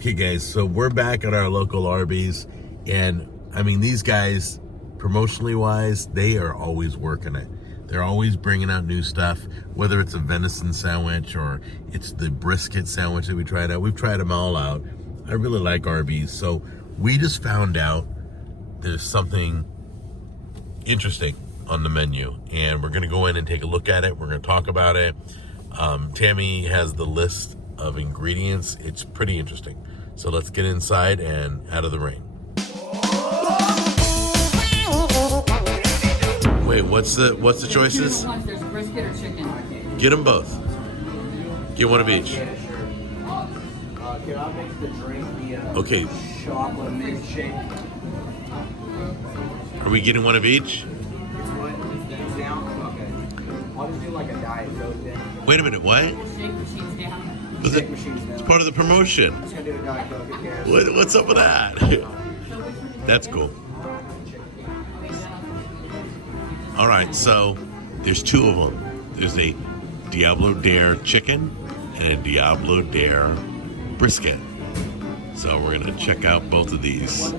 Okay, guys, so we're back at our local Arby's, and I mean, these guys, promotionally wise, they are always working it. They're always bringing out new stuff, whether it's a venison sandwich or it's the brisket sandwich that we tried out. We've tried them all out. I really like Arby's, so we just found out there's something interesting on the menu, and we're gonna go in and take a look at it. We're gonna talk about it. Tammy has the list of ingredients. It's pretty interesting. So let's get inside and out of the rain. Wait, what's the choices? There's brisket or chicken. Get them both. Get one of each. Can I make the drink Okay. chocolate milkshake? Are we getting one of each? It's what? Down? Okay. I'll just do like a diet Coke then. Wait a minute, what? Shake machines down. Shake machines down. It's part of the promotion. I'm just gonna do a diet Coke, who cares? What's up with that? That's cool. All right, so there's two of them. There's a Diablo Dare chicken and a Diablo Dare brisket. So we're gonna check out both of these.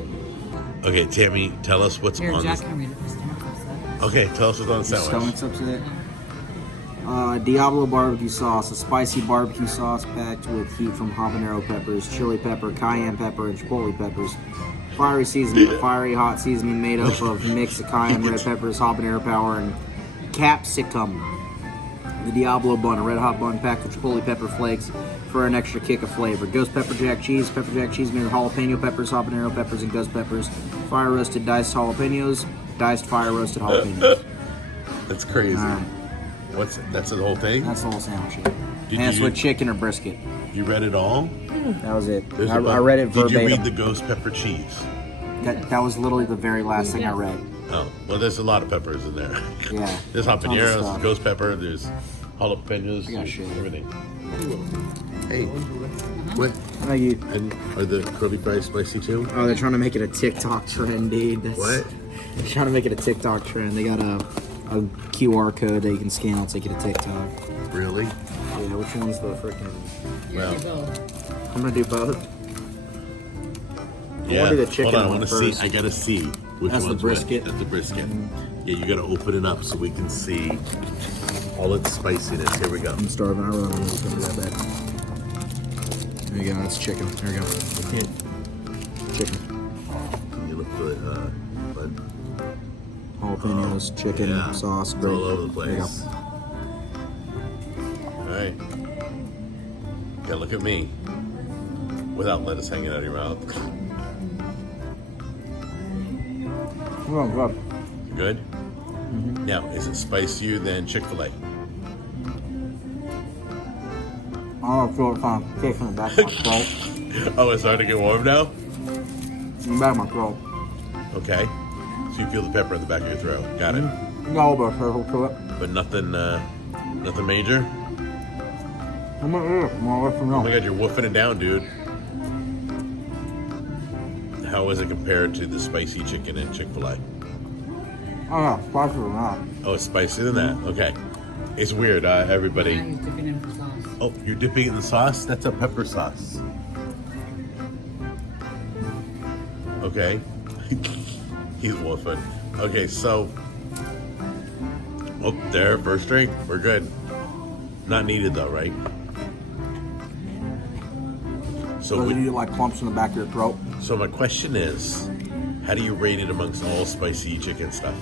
Okay, Tammy, tell us what's Here, on Jack, this. can read it for stomach. Okay, tell us what's on the sandwich. Stomach's up to it. Diablo barbecue sauce, a spicy barbecue sauce packed with heat from habanero peppers, chili pepper, cayenne pepper, and chipotle peppers. Fiery seasoning, a fiery hot seasoning made up of mix of cayenne red peppers, habanero power, and capsicum. The Diablo bun, a red hot bun packed with chipotle pepper flakes for an extra kick of flavor. Ghost pepper jack cheese made with jalapeno peppers, habanero peppers, and ghost peppers. Fire roasted diced jalapenos, diced fire roasted jalapenos. That's crazy. That's the whole thing? That's the whole sandwich. Did And it's you- with chicken or brisket. You read it all? That was it. There's I a bunch- read it verbatim. Did you read the ghost pepper cheese? That was literally the very last thing I read. Oh, well, there's a lot of peppers in there. Yeah. There's Tons of habaneros, stuff. ghost pepper, there's jalapenos, I got shit. everything. Hey, what? Oh, And are the curly fries spicy too? oh, they're trying to make it a TikTok trend, dude. What? They're trying to make it a TikTok trend. They got a QR code that you can scan. It'll take you to TikTok. Really? Yeah, which one's the freaking? Well, I'm gonna do both. yeah. do the chicken Hold on, I one want to see. first. I gotta see which That's the one's which. brisket. That's the brisket. Yeah, you gotta open it up so we can see all its spiciness. Here we go. I'm starving. I really don't know what's gonna do that bad. There you go. That's chicken. There you go. Chicken. Can you look for it? Bud? Jalapenos, chicken, Yeah. sauce, It's great. all over the There you go. place. All right. Yeah, look at me. Without lettuce hanging out of your mouth. Oh, good. You good? Now, is it spicier than Chick-fil-A? I don't feel it kind of kicking in the back of my throat. Oh, it's starting to get warm now? In the back of my throat. Okay. So you feel the pepper in the back of your throat. Got it. No, but circle to it. But nothing major? I'm gonna eat it. More or less from Oh my now. god, you're woofing it down, dude. How is it compared to the spicy chicken at Chick-fil-A? Oh yeah, spicier than that. Oh, it's spicier than that? Okay. It's weird, everybody. Now he's dipping in for sauce. Oh, you're dipping it in the sauce? That's a pepper sauce. Okay. He's woofing. Okay, so. Oh, there, first drink. We're good. Not needed though, right? So, So you like clumps in the back of your throat? so my question is, how do you rate it amongst all spicy chicken stuff?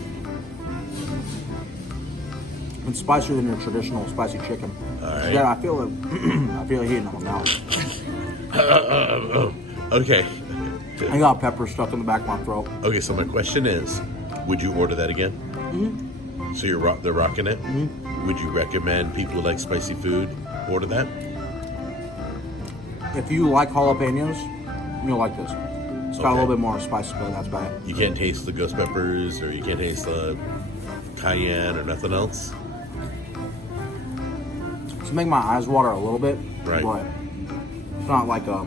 It's spicier than your traditional spicy chicken. All right. Yeah, I feel it. I feel it heating in my mouth. Okay. I got pepper stuck in the back of my throat. Okay, so my question is, would you order that again? Mm-hmm. So they're rocking it? Mm-hmm. Would you recommend people who like spicy food order that? If you like jalapenos, you'll like this. It's got a little bit more spice, but that's about it. You can't taste the ghost peppers, or you can't taste the cayenne, or nothing else? It's make my eyes water a little bit, Right. but it's not like a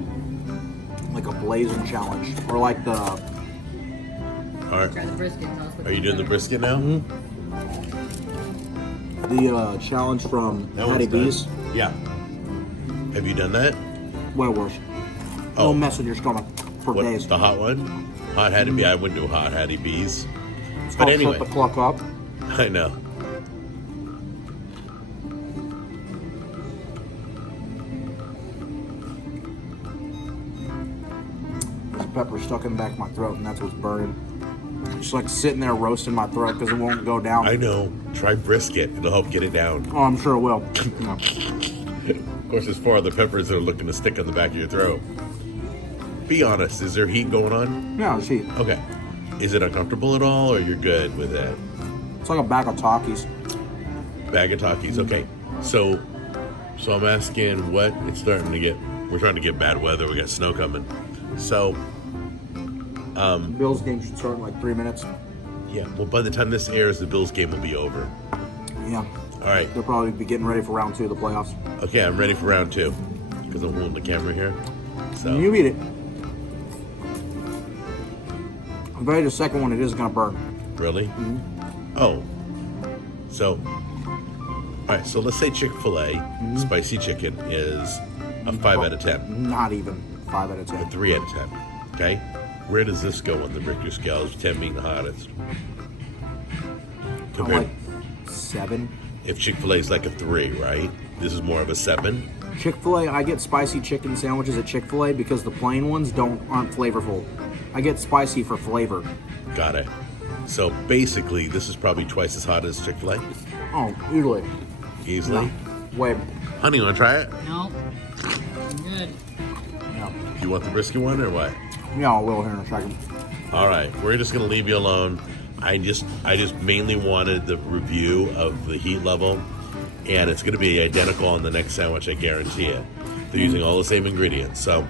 blazing challenge or like the. All right. Try the brisket. Tell us what Are you doing the brisket now? The challenge from That Hattie one's done. B's. Yeah. Have you done that? Way worse. It'll mess with your stomach for What, days. the hot one? Hot Hattie B. I wouldn't do Hot Hattie B's. It's But called anyway, Shut the Cluck Up. I know. There's pepper stuck in the back of my throat, and that's what's burning. Just like sitting there roasting my throat because it won't go down. I know. Try brisket. It'll help get it down. Oh, I'm sure it will. Yeah. Of course, there's 4 other peppers that are looking to stick on the back of your throat. Be honest. Is there heat going on? Yeah, see. Okay. Is it uncomfortable at all, or you're good with it? It's like a bag of Takis. Bag of Takis. Okay. So I'm asking what it's starting to get. We're trying to get bad weather. We got snow coming. So, Bills game should start in like 3 minutes. yeah. Well, by the time this airs, the Bills game will be over. Yeah. All right. They'll probably be getting ready for round 2 of the playoffs. Okay, I'm ready for round 2 because I'm holding the camera here. So You eat it. I bet you the second one, it is going to burn. really? Oh. So, all right. So let's say Chick-fil-A spicy chicken is a 5 out of 10, Not even 5 out of a 10. 3 out of 10. Okay. Where does this go on the Richter scale? 10 being the hottest. I'm Compared, like 7. if Chick-fil-A is like a 3, right? This is more of a 7. Chick-fil-A, I get spicy chicken sandwiches at Chick-fil-A because the plain ones aren't flavorful. I get spicy for flavor. Got it. So basically, this is probably twice as hot as Chick-fil-A. Oh, easily. Easily. Wait. Honey, you want to try it? No. I'm good. Yeah. You want the brisket one or what? Yeah, I will here in a second. All right, we're just gonna leave you alone. I just mainly wanted the review of the heat level, and it's gonna be identical on the next sandwich. I guarantee it. They're using all the same ingredients. So